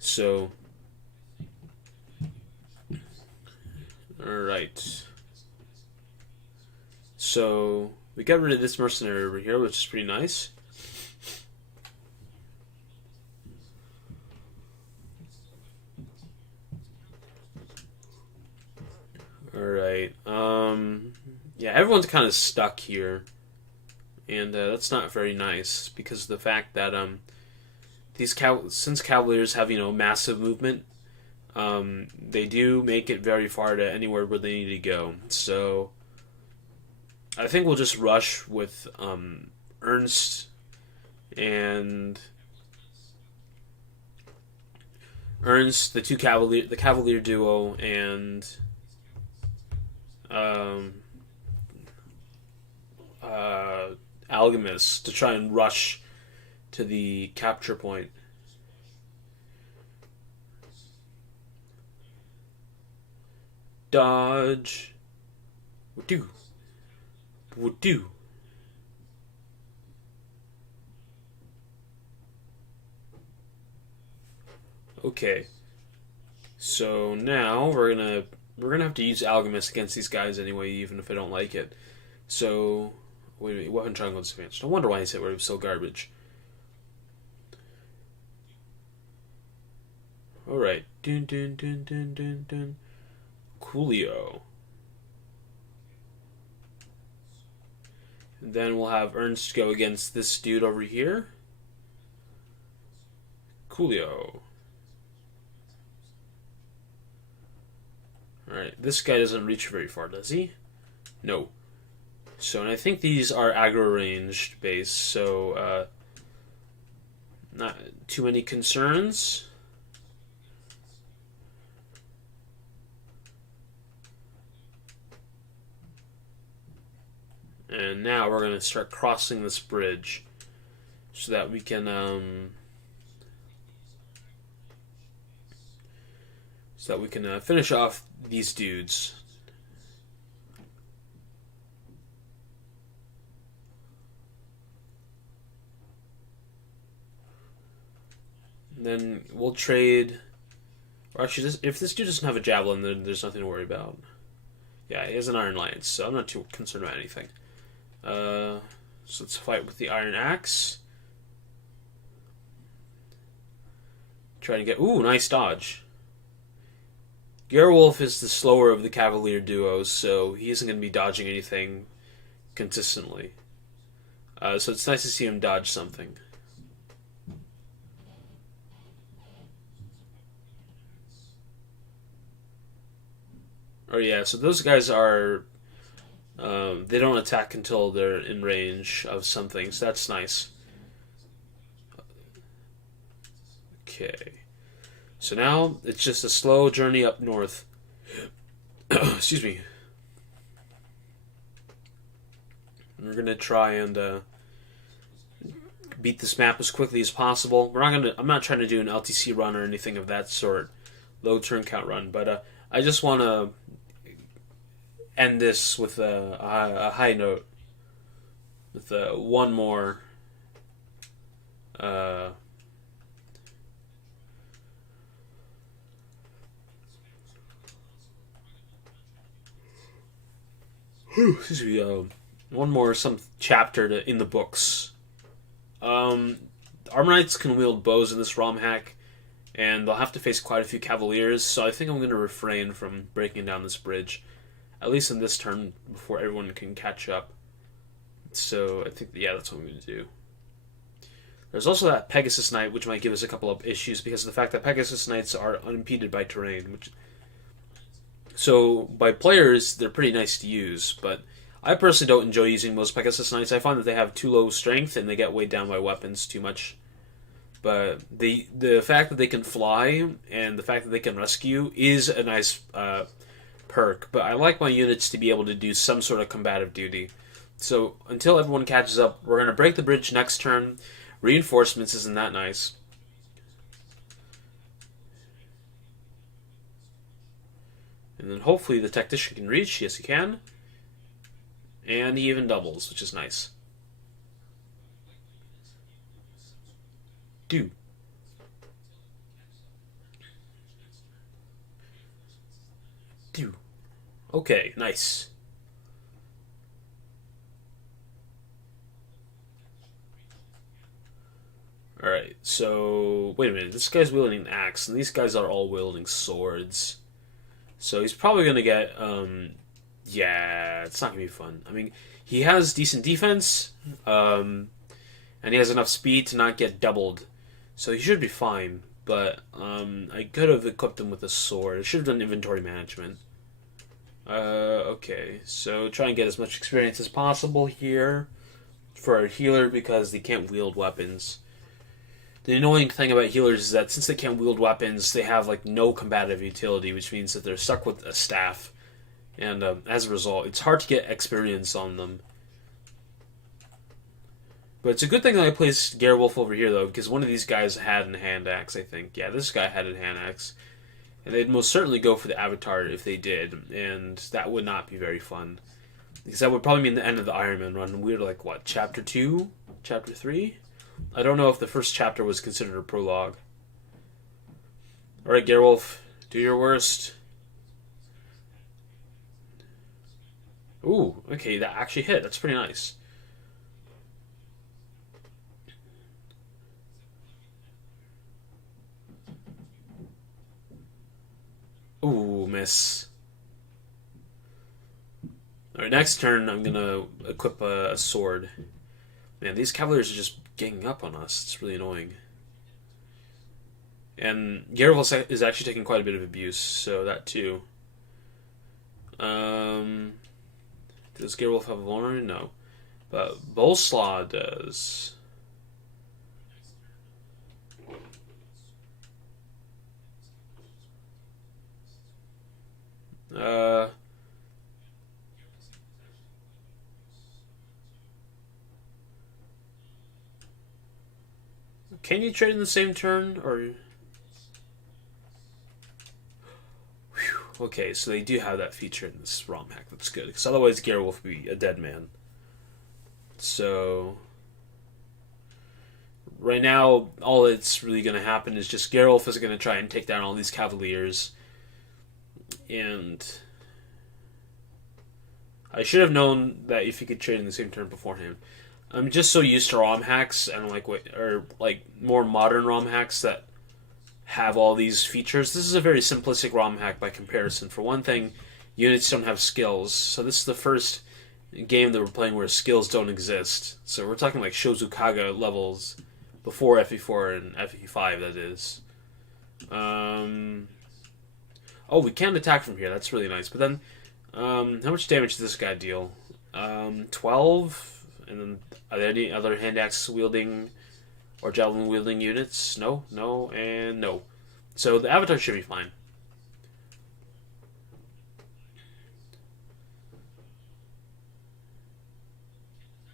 So, alright. So, we got rid of this mercenary over here, which is pretty nice. Alright, yeah, everyone's kind of stuck here, and that's not very nice, because of the fact that, since Cavaliers have, massive movement, they do make it very far to anywhere where they need to go, so I think we'll just rush with, Ernst, and the Cavalier duo, and Alchemist to try and rush to the capture point. Dodge. Would do. Okay. So now we're gonna have to use Alchemist against these guys anyway, even if I don't like it. So, wait a minute, weapon triangle disadvantage. No wonder why he said it was so garbage. Alright. Dun. Coolio. And then we'll have Ernst go against this dude over here. Coolio. Alright, this guy doesn't reach very far, does he? No. So, and I think these are aggro ranged base, so, not too many concerns. And now we're going to start crossing this bridge so that we can, finish off these dudes. And then we'll trade. Or actually, if this dude doesn't have a javelin, then there's nothing to worry about. Yeah, he has an iron lance, so I'm not too concerned about anything. So let's fight with the iron axe. Trying to get... Ooh, nice dodge. Gerwolf is the slower of the Cavalier duos, so he isn't going to be dodging anything consistently. So it's nice to see him dodge something. Oh yeah, so those guys are... they don't attack until they're in range of something, so that's nice. Okay. So now it's just a slow journey up north. Excuse me. We're gonna try and beat this map as quickly as possible. I'm not trying to do an LTC run or anything of that sort, low turn count run, but I just want to end this with a high note, with one more. Excuse me, one more chapter in the books. Armor Knights can wield bows in this ROM hack, and they'll have to face quite a few Cavaliers, so I think I'm going to refrain from breaking down this bridge, at least in this turn, before everyone can catch up. So I think, yeah, that's what I'm going to do. There's also that Pegasus Knight, which might give us a couple of issues because of the fact that Pegasus Knights are unimpeded by terrain. So by players, they're pretty nice to use, but I personally don't enjoy using most Pegasus Knights. I find that they have too low strength and they get weighed down by weapons too much. But the fact that they can fly and the fact that they can rescue is a nice perk. But I like my units to be able to do some sort of combative duty. So until everyone catches up, we're going to break the bridge next turn. Reinforcements isn't that nice. And then hopefully the tactician can reach. Yes, he can. And he even doubles, which is nice. Do. Okay, nice. Alright, so... Wait a minute, this guy's wielding an axe, and these guys are all wielding swords. So he's probably gonna get, yeah, it's not gonna be fun. I mean, he has decent defense, and he has enough speed to not get doubled. So he should be fine, but, I could have equipped him with a sword. I should have done inventory management. Okay, so try and get as much experience as possible here for our healer because they can't wield weapons. The annoying thing about healers is that since they can't wield weapons, they have like no combative utility, which means that they're stuck with a staff. And as a result, it's hard to get experience on them. But it's a good thing that I placed Gerewolf over here, though, because one of these guys had a hand axe, I think. Yeah, this guy had a hand axe. And they'd most certainly go for the Avatar if they did, and that would not be very fun. Because that would probably mean the end of the Ironman run. We were like, what, Chapter 2? Chapter 3? I don't know if the first chapter was considered a prologue. Alright, Gerewolf, do your worst. Ooh, okay, that actually hit. That's pretty nice. Ooh, miss. Alright, next turn I'm gonna equip a sword. Man, these Cavaliers are just ganging up on us. It's really annoying. And Gerewolf is actually taking quite a bit of abuse, so that too. Does Gerewolf have a vulnerability? No. But Bolsalv does. Can you trade in the same turn, or... Whew. Okay, so they do have that feature in this ROM hack. That's good, because otherwise Gerewolf would be a dead man. So... Right now, all that's really going to happen is just Gerewolf is going to try and take down all these Cavaliers. And... I should have known that if he could trade in the same turn beforehand. I'm just so used to ROM hacks and like more modern ROM hacks that have all these features. This is a very simplistic ROM hack by comparison. For one thing, units don't have skills, so this is the first game that we're playing where skills don't exist. So we're talking like Shozukaga levels before FE4 and FE5, that is. Oh, we can attack from here. That's really nice. But then, how much damage does this guy deal? 12. And then, are there any other hand axe wielding or javelin wielding units? No, no, and no. So the Avatar should be fine.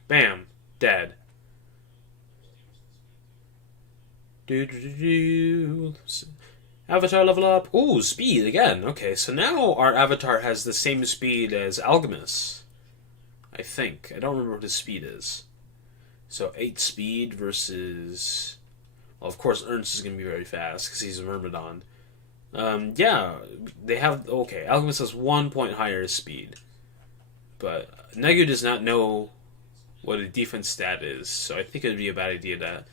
Bam, dead. Avatar level up. Ooh, speed again. Okay, so now our Avatar has the same speed as Algemus. I think. I don't remember what his speed is. So 8 speed versus... Well, of course, Ernst is going to be very fast because he's a Myrmidon. Yeah, they have... Okay, Alchemist has 1 point higher speed. But Negu does not know... what a defense stat is. So I think it would be a bad idea to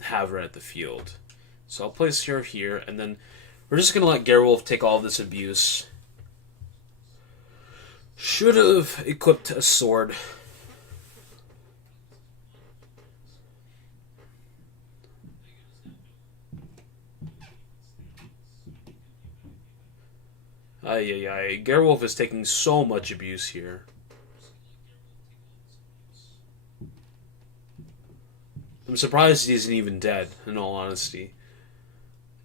have her at the field. So I'll place her here, and then we're just going to let Gerwolf take all this abuse. Should have equipped a sword. Gerwolf is taking so much abuse here. I'm surprised he isn't even dead, in all honesty.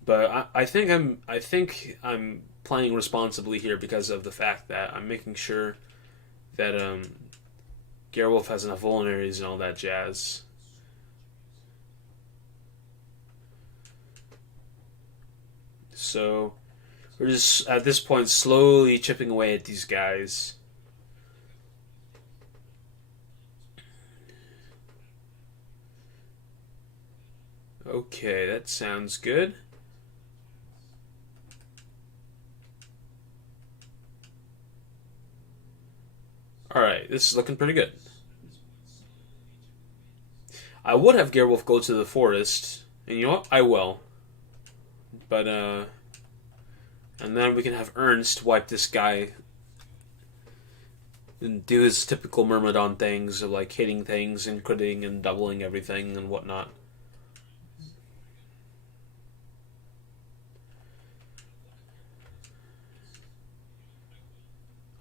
But I think I'm playing responsibly here because of the fact that I'm making sure that Gerwolf has enough vulneraries and all that jazz. So we're just at this point slowly chipping away at these guys. Okay, that sounds good. Alright, this is looking pretty good. I would have Gerwolf go to the forest, and you know what? I will. But, and then we can have Ernst wipe this guy and do his typical Myrmidon things of, like, hitting things and critting and doubling everything and whatnot.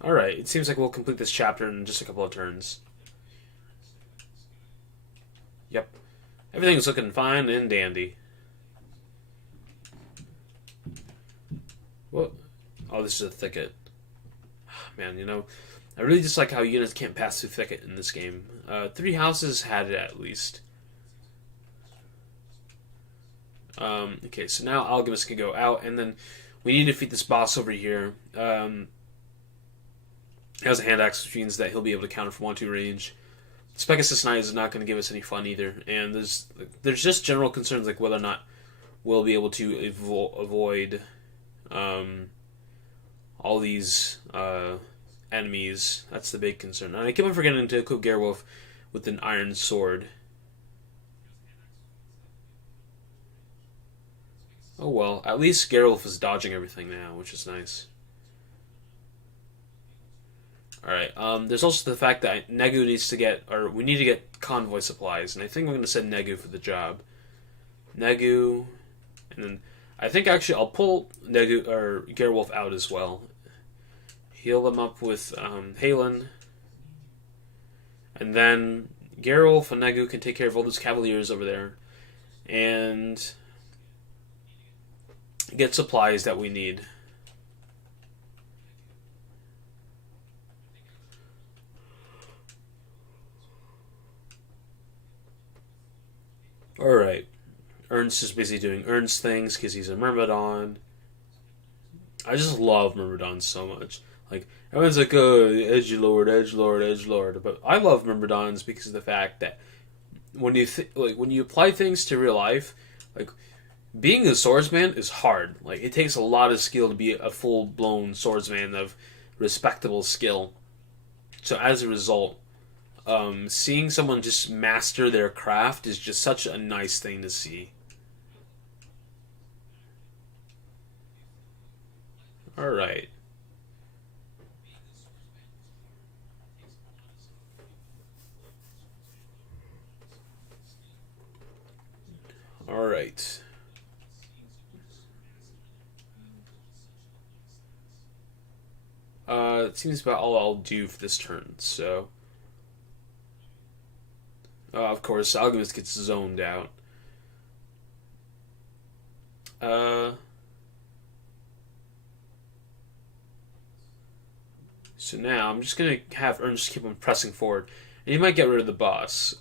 Alright, it seems like we'll complete this chapter in just a couple of turns. Yep. Everything's looking fine and dandy. What? Oh, this is a thicket. Man, you know, I really dislike how units can't pass through thicket in this game. 3 houses had it at least. Okay, so now Alchemist can go out, and then we need to defeat this boss over here. He has a hand axe, which means that he'll be able to counter from 1-2 range. Pegasus Knight is not going to give us any fun either, and there's just general concerns like whether or not we'll be able to avoid all these enemies. That's the big concern. And I keep on forgetting to equip Gerwolf with an iron sword. Oh well, at least Gerwolf is dodging everything now, which is nice. Alright, there's also the fact that Negu needs to get, or we need to get convoy supplies, and I think we're going to send Negu for the job. Negu, and then I think actually I'll pull Negu, or Gerwolf out as well. Heal them up with Halen, and then Gerwolf and Negu can take care of all those cavaliers over there, and get supplies that we need. Alright. Ernst is busy doing Ernst things because he's a Myrmidon. I just love Myrmidons so much. Like, everyone's like, oh, edgelord, edgelord, edgelord. But I love Myrmidons because of the fact that when you apply things to real life, like, being a swordsman is hard. Like, it takes a lot of skill to be a full-blown swordsman of respectable skill. So as a result, seeing someone just master their craft is just such a nice thing to see. Alright. Alright. It seems about all I'll do for this turn, so... of course, Alchemist gets zoned out. So now, I'm just going to have Ernst keep on pressing forward. And he might get rid of the boss.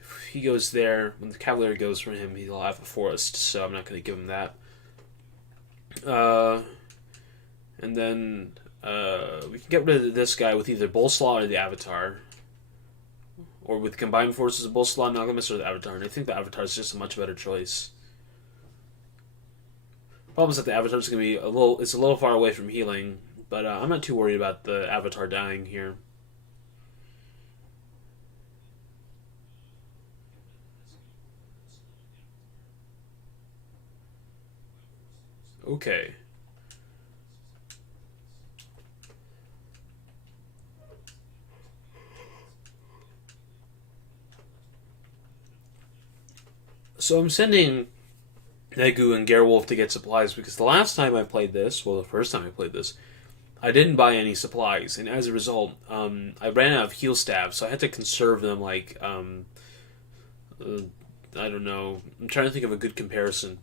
If he goes there, when the Cavalier goes for him, he'll have a forest, so I'm not going to give him that. And then we can get rid of this guy with either Bolsalv or the Avatar. Or with combined forces of Bolsalv and Alchemist or the Avatar. And I think the Avatar is just a much better choice. Problem is that the Avatar is going to be a little far away from healing. But I'm not too worried about the Avatar dying here. Okay. So I'm sending Negu and Gerewolf to get supplies because the last time I played this, well, the first time I played this, I didn't buy any supplies, and as a result, I ran out of heal staves, so I had to conserve them like, I don't know, I'm trying to think of a good comparison.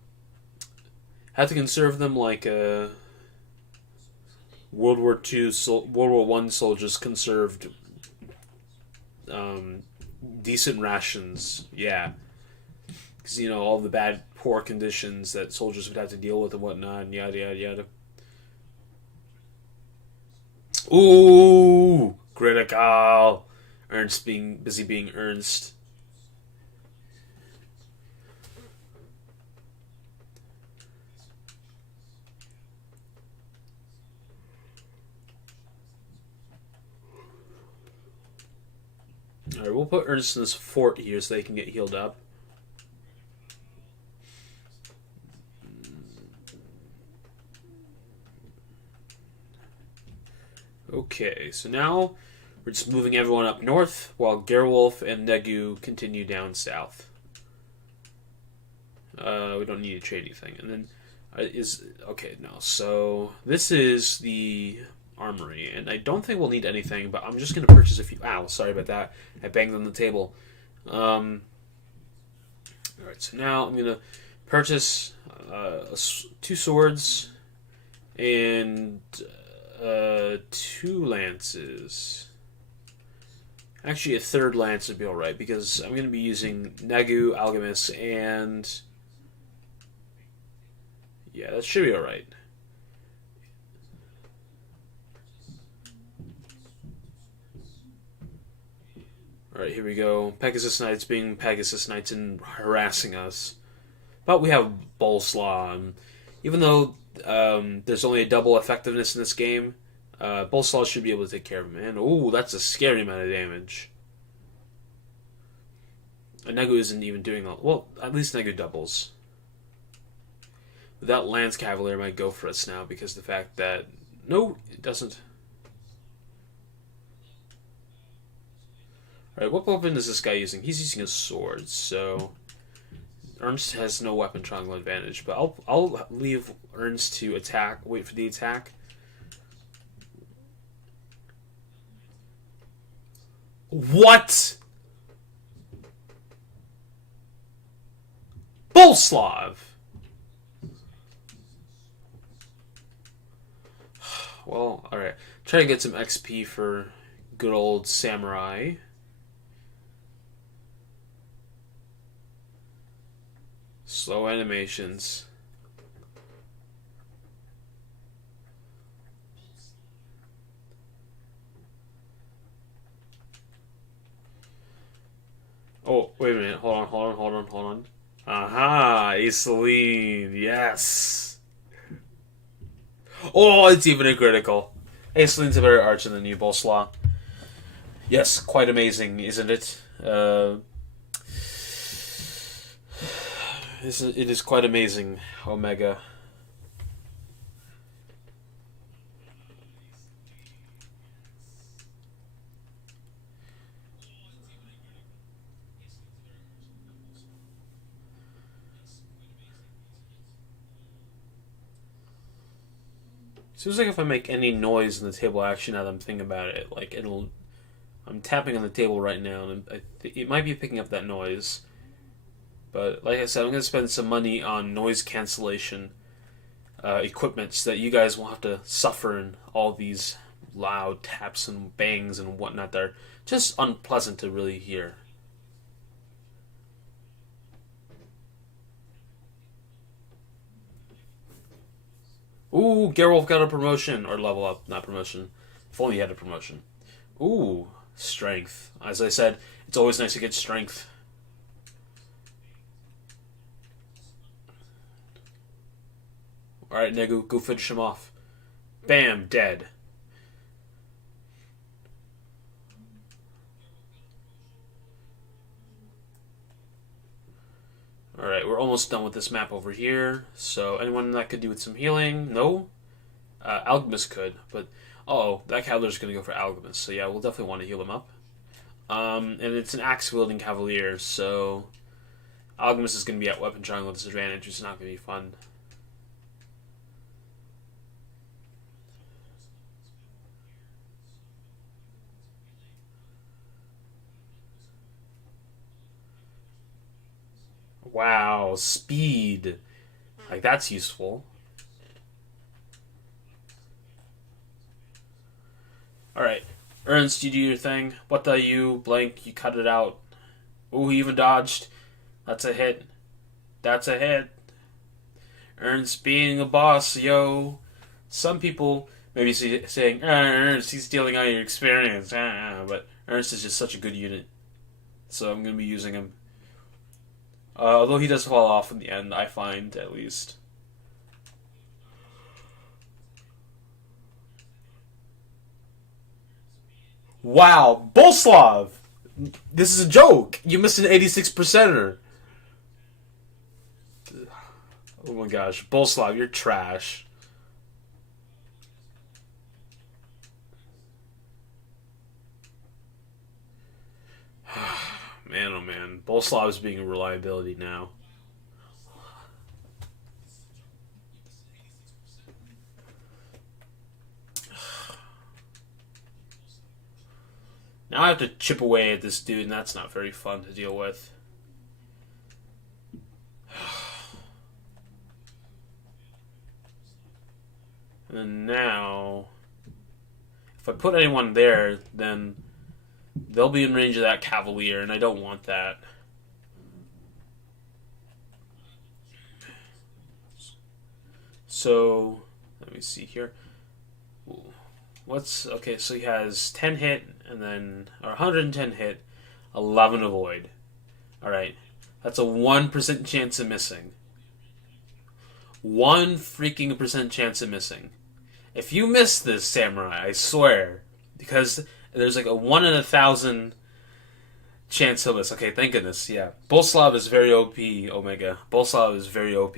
I had to conserve them like World War II, World War One soldiers conserved decent rations, yeah. Because, you know, all the bad, poor conditions that soldiers would have to deal with and whatnot, and yada, yada, yada. Ooh! Critical! Ernst being busy being Ernst. Alright, we'll put Ernst in this fort here so they can get healed up. Okay, so now we're just moving everyone up north while Gerewolf and Negu continue down south. We don't need to trade anything. And then okay, no. So this is the armory, and I don't think we'll need anything, but I'm just going to purchase a few. Ow, sorry about that. I banged on the table. Alright, so now I'm going to purchase 2 swords and 2 lances. Actually, a 3rd lance would be alright, because I'm going to be using Negu, Algemis, and... yeah, that should be alright. Alright, here we go. Pegasus Knights being Pegasus Knights and harassing us. But we have Bolsalv, and even though there's only a double effectiveness in this game, Bolsalv should be able to take care of him. And ooh, that's a scary amount of damage. And Negu isn't even doing that. Well, at least Negu doubles. But that Lance Cavalier might go for us now because the fact that... no, it doesn't. Alright, what weapon is this guy using? He's using a sword, so... Ernst has no weapon triangle advantage, but I'll leave Ernst to attack, wait for the attack. What? Bolsalv! Well, alright. Try to get some XP for good old Samurai. Slow animations. Oh, wait a minute. Hold on. Aha! Aceline. Yes! Oh, it's even a critical. Aceline's a better archer than you, Bolsalv. Yes, quite amazing, isn't it? It is quite amazing, Omega. Seems like if I make any noise in the table action, now that I'm thinking about it, like it'll... I'm tapping on the table right now, and it might be picking up that noise. But like I said, I'm going to spend some money on noise cancellation equipment so that you guys won't have to suffer in all these loud taps and bangs and whatnot that are just unpleasant to really hear. Ooh, Geralt got a promotion, or level up, not promotion. If only he had a promotion. Ooh, strength. As I said, it's always nice to get strength. Alright, Negu, go finish him off. Bam, dead. Alright, we're almost done with this map over here. So anyone that could do with some healing? No? Alchemist could, but that Cavaler's going to go for Alchemist. So yeah, we'll definitely want to heal him up. And it's an axe-wielding Cavalier, so Alchemist is going to be at weapon triangle disadvantage, which is not going to be fun. Wow, speed. Like, that's useful. Alright. Ernst, you do your thing. What the you? Blank, you cut it out. Ooh, he even dodged. That's a hit. That's a hit. Ernst being a boss, yo. Some people maybe saying, Ernst, he's stealing all your experience. But Ernst is just such a good unit. So I'm going to be using him. Although he does fall off in the end, I find, at least. Wow, Bolsalv! This is a joke! You missed an 86%er. Oh my gosh, Bolsalv, you're trash. Man, oh man. Bolsalv is being a reliability now. Now I have to chip away at this dude, and that's not very fun to deal with. And then now, if I put anyone there, then they'll be in range of that Cavalier, and I don't want that. So, let me see here. Okay, so he has 10 hit, and then, or 110 hit, 11 avoid. Alright, that's a 1% chance of missing. 1 freaking percent chance of missing. If you miss this, Samurai, I swear, because there's like a 1 in 1,000 chance he'll miss. Okay, thank goodness, yeah. Bolsalv is very OP, Omega. Bolsalv is very OP.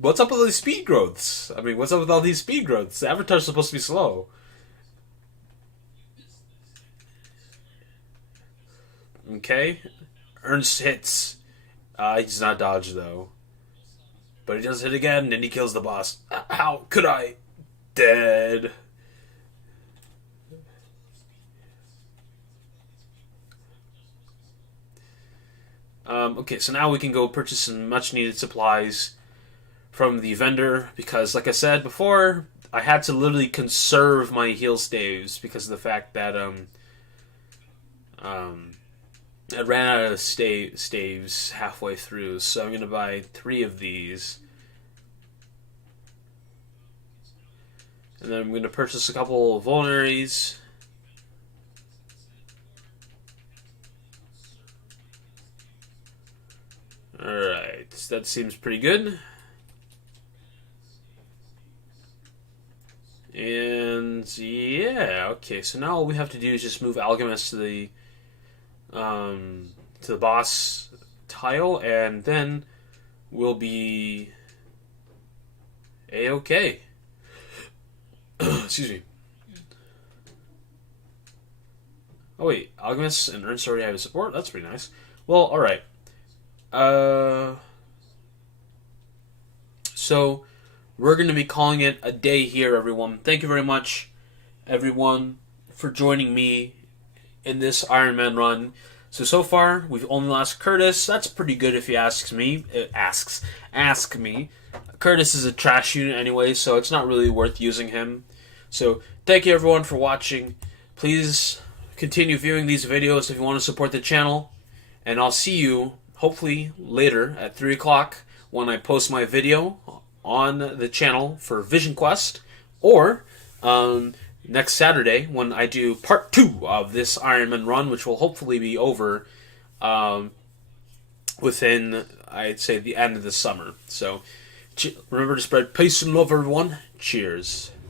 What's up with all these speed growths? I mean, what's up with all these speed growths? The Avatar's supposed to be slow. Okay. Ernst hits. He does not dodge, though. But he does hit again, and he kills the boss. How could I? Dead. Okay, so now we can go purchase some much-needed supplies from the vendor, because, like I said before, I had to literally conserve my heal staves because of the fact that I ran out of staves halfway through, so I'm going to buy 3 of these. And then I'm going to purchase a couple of vulneraries. Alright, that seems pretty good. And yeah, okay, so now all we have to do is just move Alchemist to the boss tile, and then we'll be A-okay. Excuse me. Oh wait, Alchemist and Ernst already have a support? That's pretty nice. Well, alright. So we're going to be calling it a day here, everyone. Thank you very much, everyone, for joining me in this Iron Man run. So far, we've only lost Curtis. That's pretty good if you ask me. Ask me. Curtis is a trash unit anyway, so it's not really worth using him. So, thank you everyone for watching. Please continue viewing these videos if you want to support the channel. And I'll see you, hopefully, later at 3 o'clock when I post my video on the channel for Vision Quest. Or, next Saturday when I do part 2 of this Iron Man run, which will hopefully be over within, I'd say, the end of the summer. So, remember to spread peace and love, everyone. Cheers.